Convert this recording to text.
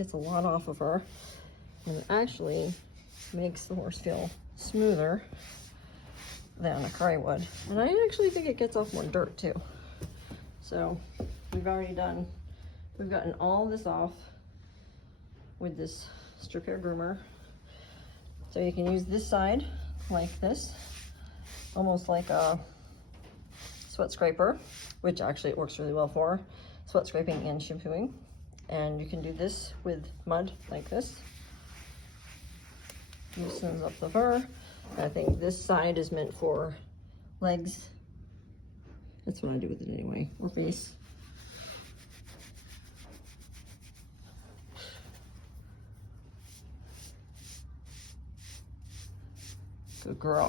gets a lot off of her, and it actually makes the horse feel smoother than a curry would. And I actually think it gets off more dirt too. So we've gotten all this off with this strip hair groomer. So you can use this side like this, almost like a sweat scraper, which actually it works really well for sweat scraping and shampooing. And you can do this with mud like this. Loosens up the fur. I think this side is meant for legs. That's what I do with it anyway, or face. Good girl.